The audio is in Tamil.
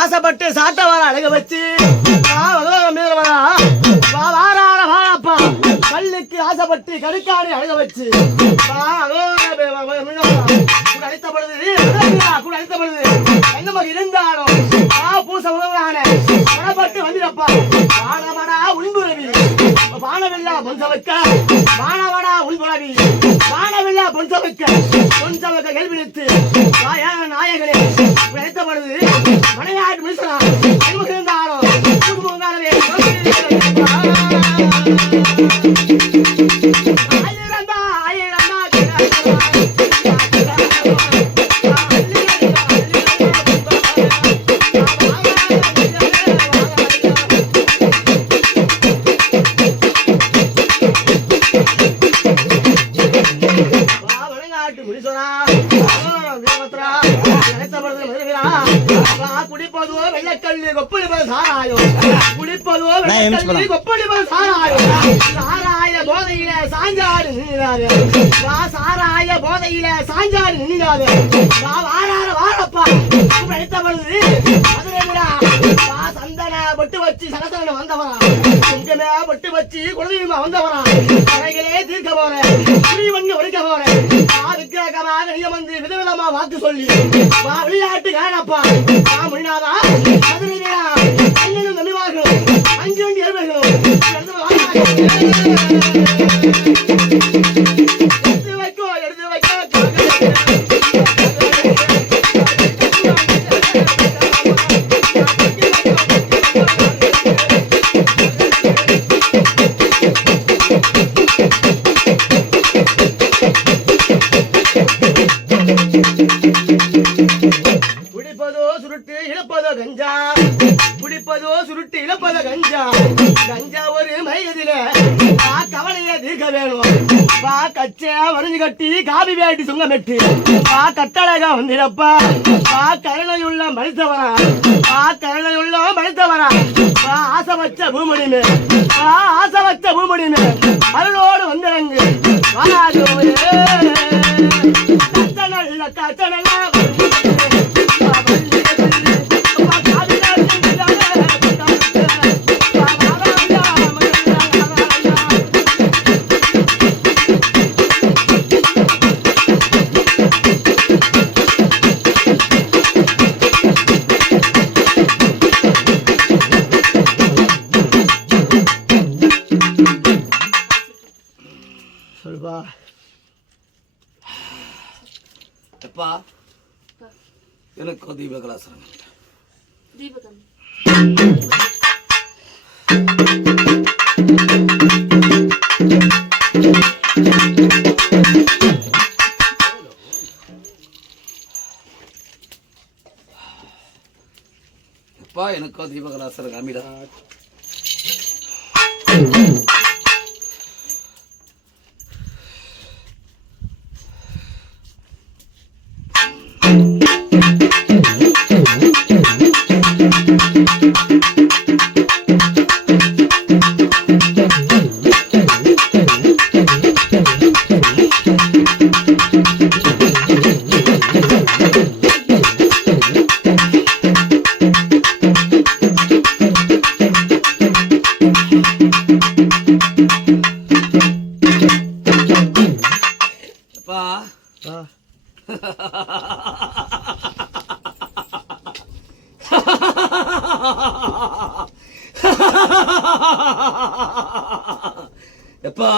ஆசைப்பட்டு சாட்ட வர அழக வச்சு கல்லுக்கு ஆசைப்பட்டு கடுக்காடு அழக வச்சு அழைத்தப்படுது நமக்கு இருந்தாலும் பூச உணவானப்பட்டு வந்திரப்பா வானவடா உள்புறவி வானவில்லா பொன்சவைக்க வானவடா உள்புறவி வானவில்லா பொன்சவைக்க பொன்சவைக்க கேள்வித்து நாயகனே அழைத்தப்படுது மனையாட்டு மிஸ்ரா நமக்கு இருந்தாலும் குடும்பங்காரவே குடிப்பதோ வெள்ளக்கல்லு கொப்பளிப்பது சாராயம் குடிப்பதோ வெள்ளக்கல்லு கொப்பளிப்பது சாராயம் சாராய போதையில சாஞ்சாடு நின்றாரு சாராய போதையில சாஞ்சாடு நின்றாரு வாரப்பா அழைத்தப்படுது அதுல சந்தன பொட்டு வச்சு சகசன வந்தவரா கொஞ்சமே பொட்டு வச்சு குழந்தைமா வந்தவரா கரைகளே தீர்க்க போறேன் புரிவண்ணு ஒழிக்க போறேன் விக்கிரகமாக நீ வந்து விதவிதமா வாக்கு சொல்லி விளையாட்டு காணப்பா முடியாதா அண்ணனும் நம்பிவார்களும் அஞ்சு வண்டி எருமைகளும் எடுத்து வைக்க குடிப்பதோ சுருட்டு இழப்பதோ கஞ்சா குடிப்பதோ சுருட்டு இழப்பதோ கஞ்சா கஞ்சா ஒரு மையதில கவலைய தீர்க்க வேணும் கச்சை வரைஞ்சு கட்டி காபி வேட்டி சுங்கமெட்டு கட்டழகா வந்திடப்பா கருணையுள்ள மனிதவரா கருணையுள்ள மனிதவரா ஆசை வச்ச பூமணிமே ஆசை வச்ச பூமணிமே அருளோடு வந்திறங்கு கச்சனல்ல கச்சனல்ல சொல்வா எப்பா எனக்கு தீபகலாசனம் தீபகம் எப்பா எனக்கோ தீபகலாசர் காமிடா. எப்பா எப்பா